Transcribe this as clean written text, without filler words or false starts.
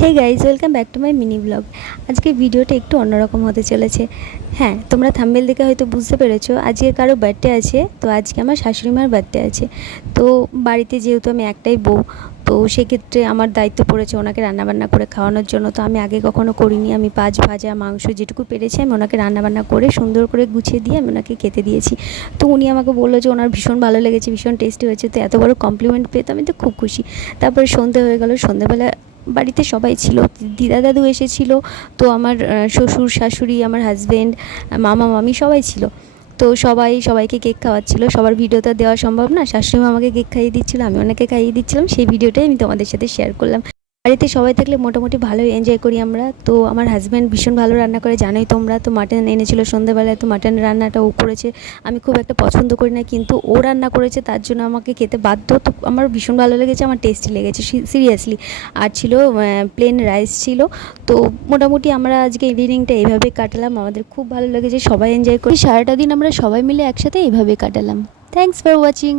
Hey guys, welcome back to my mini blog. আজকে ভিডিওটা একটু অন্যরকম হতে চলেছে। হ্যাঁ, তোমরা থাম্বনেল দেখে হয়তো বুঝতে পেরেছো আজকে কারো বার্থডে আছে। তো আজকে আমার শাশুড়ি মার বার্থডে আছে। তো বাড়িতে যেহেতু আমি একটাই বউ, তো সেক্ষেত্রে আমার দায়িত্ব পড়েছে ওনাকে রান্নাবান্না করে খাওয়ানোর জন্য। তো আমি আগে কখনো করিনি। আমি পাঁচ ভাজা মাংস যেটুকু পেরেছি আমি ওনাকে রান্নাবান্না করে সুন্দর করে গুছিয়ে দিয়ে আমি ওনাকে খেতে দিয়েছি। তো উনি আমাকে বললো যে ওনার ভীষণ ভালো লেগেছে, ভীষণ টেস্টি হয়েছে। তো এত বড় কমপ্লিমেন্ট পেয়ে তো আমি তো খুব খুশি। তারপরে সন্ধে হয়ে গেল। সন্ধেবেলা বাড়িতে সবাই ছিল, দিদা দাদু এসেছিলো। তো আমার শ্বশুর শাশুড়ি, আমার হাজব্যান্ড, মামা মামি সবাই ছিল। তো সবাইকে কেক খাওয়াচ্ছিলো। সবার ভিডিও তো দেওয়া সম্ভব না। শাশুড়ি মা আমাকে কেক খাইয়ে দিচ্ছিলো, আমি ওনাকে খাইয়ে দিচ্ছিলাম। সেই ভিডিওটাই আমি তোমাদের সাথে শেয়ার করলাম। বাড়িতে সবাই থাকলে মোটামুটি ভালোই এনজয় করি আমরা। তো আমার হাজব্যান্ড ভীষণ ভালো রান্না করে, জানোই তোমরা। তো মাটন এনেছিল সন্ধ্যাবেলায়। তো মাটন রান্নাটা ও করেছে। আমি খুব একটা পছন্দ করি না, কিন্তু ও রান্না করেছে তার জন্য আমাকে খেতে বাধ্য। তো আমার ভীষণ ভালো লেগেছে, আমার টেস্টি লেগেছে সিরিয়াসলি। আর ছিল প্লেন রাইস ছিল। তো মোটামুটি আমরা আজকে ইভিনিংটা এইভাবে কাটালাম। আমাদের খুব ভালো লেগেছে, সবাই এনজয় করি। সারাটা দিন আমরা সবাই মিলে একসাথে এইভাবে কাটালাম। Thanks for watching.